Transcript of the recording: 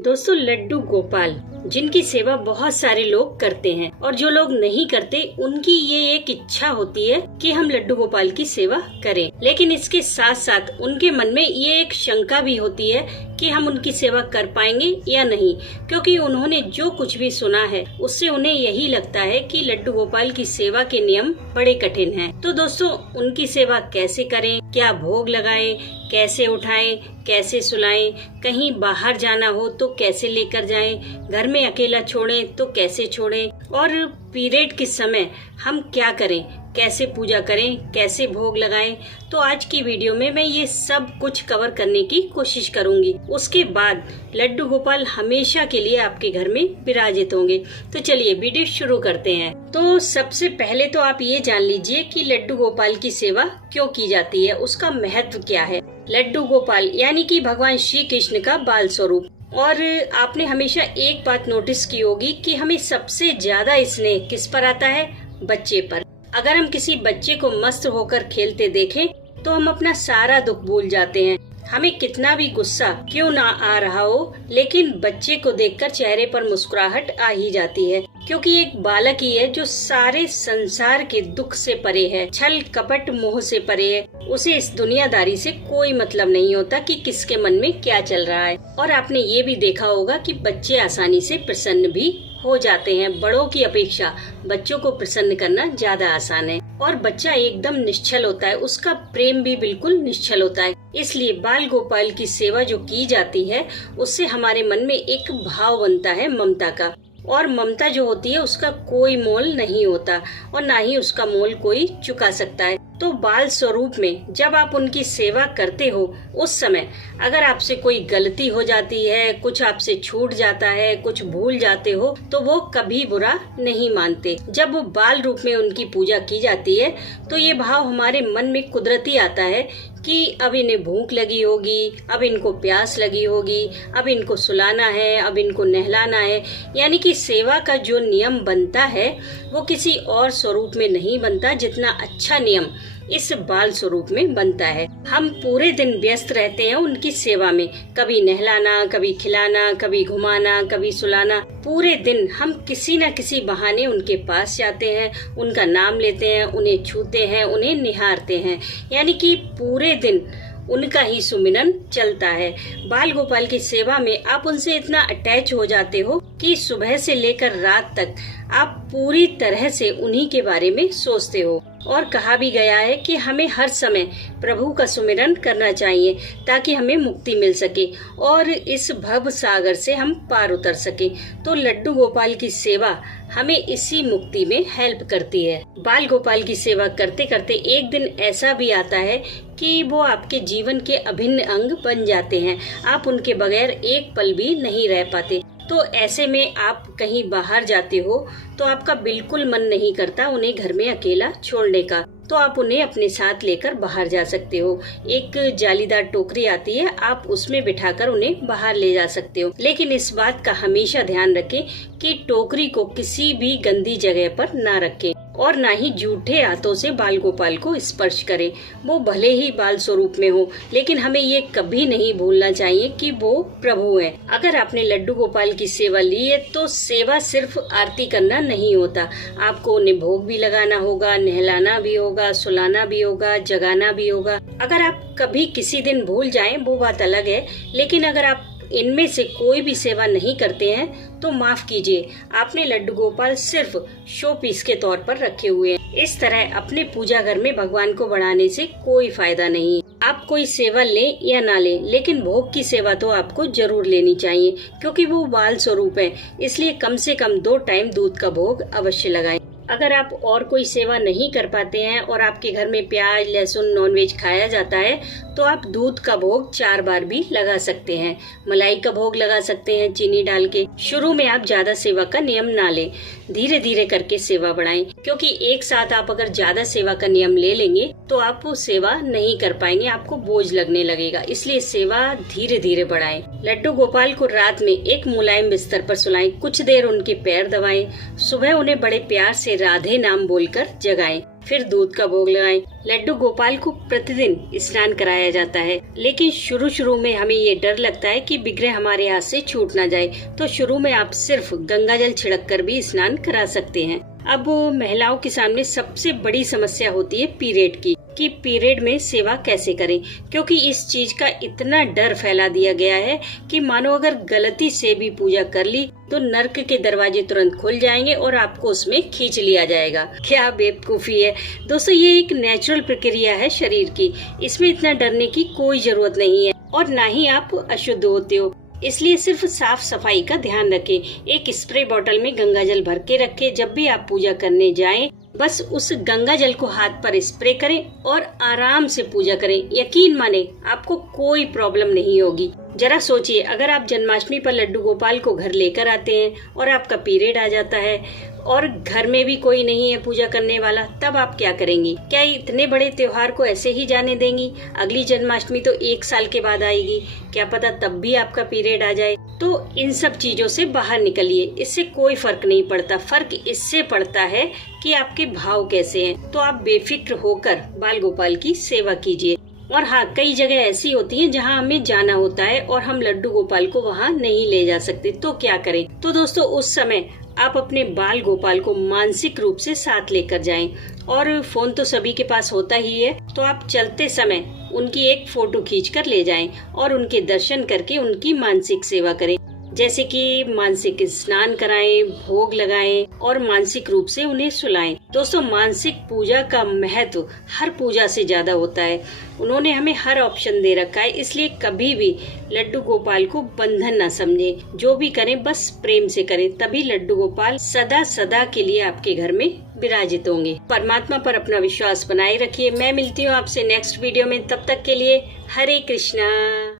दोस्तों, लड्डू गोपाल जिनकी सेवा बहुत सारे लोग करते हैं और जो लोग नहीं करते उनकी ये एक इच्छा होती है कि हम लड्डू गोपाल की सेवा करें। लेकिन इसके साथ साथ उनके मन में ये एक शंका भी होती है कि हम उनकी सेवा कर पाएंगे या नहीं, क्योंकि उन्होंने जो कुछ भी सुना है उससे उन्हें यही लगता है कि लड्डू गोपाल की सेवा के नियम बड़े कठिन हैं। तो दोस्तों, उनकी सेवा कैसे करें, क्या भोग लगाएं, कैसे उठाएं, कैसे सुलाएं, कहीं बाहर जाना हो तो कैसे लेकर जाएं, घर में अकेला छोड़ें तो कैसे छोड़ें, और पीरियड के समय हम क्या करें, कैसे पूजा करें, कैसे भोग लगाएं। तो आज की वीडियो में मैं ये सब कुछ कवर करने की कोशिश करूंगी। उसके बाद लड्डू गोपाल हमेशा के लिए आपके घर में विराजित होंगे। तो चलिए वीडियो शुरू करते हैं। तो सबसे पहले तो आप ये जान लीजिए कि लड्डू गोपाल की सेवा क्यों की जाती है, उसका महत्व क्या है। लड्डू गोपाल यानी कि भगवान श्री कृष्ण का बाल स्वरूप। और आपने हमेशा एक बात नोटिस की होगी कि हमें सबसे ज्यादा स्नेह किस पर आता है? बच्चे पर। अगर हम किसी बच्चे को मस्त होकर खेलते देखें तो हम अपना सारा दुख भूल जाते हैं। हमें कितना भी गुस्सा क्यों ना आ रहा हो, लेकिन बच्चे को देखकर चेहरे पर मुस्कुराहट आ ही जाती है, क्योंकि एक बालक ही है जो सारे संसार के दुख से परे है, छल कपट मोह से परे है। उसे इस दुनियादारी से कोई मतलब नहीं होता कि किसके मन में क्या चल रहा है। और आपने ये भी देखा होगा कि बच्चे आसानी से प्रसन्न भी हो जाते हैं। बड़ों की अपेक्षा बच्चों को प्रसन्न करना ज्यादा आसान है। और बच्चा एकदम निश्चल होता है, उसका प्रेम भी बिल्कुल निश्चल होता है। इसलिए बाल गोपाल की सेवा जो की जाती है उससे हमारे मन में एक भाव बनता है ममता का। और ममता जो होती है उसका कोई मोल नहीं होता और ना ही उसका मोल कोई चुका सकता है। तो बाल स्वरूप में जब आप उनकी सेवा करते हो उस समय अगर आपसे कोई गलती हो जाती है, कुछ आपसे छूट जाता है, कुछ भूल जाते हो, तो वो कभी बुरा नहीं मानते। जब वो बाल रूप में उनकी पूजा की जाती है तो ये भाव हमारे मन में कुदरती आता है कि अब इन्हें भूख लगी होगी, अब इनको प्यास लगी होगी, अब इनको सुलाना है, अब इनको नहलाना है। यानी कि सेवा का जो नियम बनता है वो किसी और स्वरूप में नहीं बनता जितना अच्छा नियम इस बाल स्वरूप में बनता है। हम पूरे दिन व्यस्त रहते हैं उनकी सेवा में, कभी नहलाना, कभी खिलाना, कभी घुमाना, कभी सुलाना। पूरे दिन हम किसी न किसी बहाने उनके पास जाते हैं, उनका नाम लेते हैं, उन्हें छूते हैं, उन्हें निहारते हैं। यानी कि पूरे दिन उनका ही सुमिरन चलता है। बाल गोपाल की सेवा में आप उनसे इतना अटैच हो जाते हो कि सुबह से लेकर रात तक आप पूरी तरह से उन्हीं के बारे में सोचते हो। और कहा भी गया है कि हमें हर समय प्रभु का सुमिरन करना चाहिए ताकि हमें मुक्ति मिल सके और इस भव सागर से हम पार उतर सके। तो लड्डू गोपाल की सेवा हमें इसी मुक्ति में हेल्प करती है। बाल गोपाल की सेवा करते करते एक दिन ऐसा भी आता है कि वो आपके जीवन के अभिन्न अंग बन जाते हैं। आप उनके बगैर एक पल भी नहीं रह पाते। तो ऐसे में आप कहीं बाहर जाते हो तो आपका बिल्कुल मन नहीं करता उन्हें घर में अकेला छोड़ने का, तो आप उन्हें अपने साथ लेकर बाहर जा सकते हो। एक जालीदार टोकरी आती है, आप उसमें बिठाकर उन्हें बाहर ले जा सकते हो। लेकिन इस बात का हमेशा ध्यान रखें कि टोकरी को किसी भी गंदी जगह पर ना रखें और ना ही झूठे हाथों से बाल गोपाल को स्पर्श करें। वो भले ही बाल स्वरूप में हो, लेकिन हमें ये कभी नहीं भूलना चाहिए कि वो प्रभु है। अगर आपने लड्डू गोपाल की सेवा ली है तो सेवा सिर्फ आरती करना नहीं होता, आपको उन्हें भोग भी लगाना होगा, नहलाना भी होगा, सुलाना भी होगा, जगाना भी होगा। अगर आप कभी किसी दिन भूल जाएं वो बात अलग है, लेकिन अगर आप इनमें से कोई भी सेवा नहीं करते हैं तो माफ कीजिए, आपने लड्डू गोपाल सिर्फ शो पीस के तौर पर रखे हुए हैं। इस तरह अपने पूजा घर में भगवान को बढ़ाने से कोई फायदा नहीं। आप कोई सेवा लें या ना लें, लेकिन भोग की सेवा तो आपको जरूर लेनी चाहिए, क्योंकि वो बाल स्वरूप है। इसलिए कम से कम 2 टाइम दूध का भोग अवश्य लगाएं। अगर आप और कोई सेवा नहीं कर पाते हैं और आपके घर में प्याज, लहसुन, नॉनवेज खाया जाता है तो आप दूध का भोग 4 बार भी लगा सकते हैं, मलाई का भोग लगा सकते हैं चीनी डाल के। शुरू में आप ज्यादा सेवा का नियम ना लें, धीरे धीरे करके सेवा बढ़ाएं, क्योंकि एक साथ आप अगर ज्यादा सेवा का नियम ले लेंगे तो आप वो सेवा नहीं कर पाएंगे, आपको बोझ लगने लगेगा। इसलिए सेवा धीरे धीरे बढ़ाएं। लड्डू गोपाल को रात में एक मुलायम बिस्तर पर सुलाएं, कुछ देर उनके पैर दबाएं, सुबह उन्हें बड़े प्यार से राधे नाम बोलकर जगाएं। फिर दूध का भोग लगाएं। लड्डू गोपाल को प्रतिदिन स्नान कराया जाता है, लेकिन शुरू में हमें ये डर लगता है कि विग्रह हमारे हाथ से छूट ना जाए, तो शुरू में आप सिर्फ गंगा जल छिड़क कर भी स्नान करा सकते हैं। अब महिलाओं के सामने सबसे बड़ी समस्या होती है पीरियड की, कि पीरियड में सेवा कैसे करें, क्योंकि इस चीज का इतना डर फैला दिया गया है कि मानो अगर गलती से भी पूजा कर ली तो नर्क के दरवाजे तुरंत खुल जाएंगे और आपको उसमें खींच लिया जाएगा। क्या बेवकूफी है दोस्तों, ये एक नेचुरल प्रक्रिया है शरीर की, इसमें इतना डरने की कोई जरूरत नहीं है और ना ही आप अशुद्ध होते हो। इसलिए सिर्फ साफ सफाई का ध्यान रखें। एक स्प्रे बोतल में गंगा जल भर के रखें। जब भी आप पूजा करने जाएं, बस उस गंगा जल को हाथ पर स्प्रे करें और आराम से पूजा करें। यकीन माने आपको कोई प्रॉब्लम नहीं होगी। जरा सोचिए, अगर आप जन्माष्टमी पर लड्डू गोपाल को घर लेकर आते हैं और आपका पीरियड आ जाता है और घर में भी कोई नहीं है पूजा करने वाला, तब आप क्या करेंगी? क्या इतने बड़े त्योहार को ऐसे ही जाने देंगी? अगली जन्माष्टमी तो 1 साल के बाद आएगी, क्या पता तब भी आपका पीरियड आ जाए। तो इन सब चीजों से बाहर निकलिए, इससे कोई फर्क नहीं पड़ता। फर्क इससे पड़ता है कि आपके भाव कैसे हैं। तो आप बेफिक्र होकर बाल गोपाल की सेवा कीजिए। और हाँ, कई जगह ऐसी होती है जहाँ हमें जाना होता है और हम लड्डू गोपाल को वहाँ नहीं ले जा सकते, तो क्या करें? तो दोस्तों, उस समय आप अपने बाल गोपाल को मानसिक रूप से साथ लेकर जाएं। और फोन तो सभी के पास होता ही है, तो आप चलते समय उनकी एक फोटो खींचकर ले जाएं और उनके दर्शन करके उनकी मानसिक सेवा करें, जैसे कि मानसिक स्नान कराएं, भोग लगाएं और मानसिक रूप से उन्हें सुलाएं। दोस्तों, मानसिक पूजा का महत्व हर पूजा से ज्यादा होता है। उन्होंने हमें हर ऑप्शन दे रखा है, इसलिए कभी भी लड्डू गोपाल को बंधन न समझें। जो भी करें बस प्रेम से करें, तभी लड्डू गोपाल सदा सदा के लिए आपके घर में विराजित होंगे। परमात्मा पर अपना विश्वास बनाए रखिए। मैं मिलती हूँ आपसे नेक्स्ट वीडियो में, तब तक के लिए हरे कृष्णा।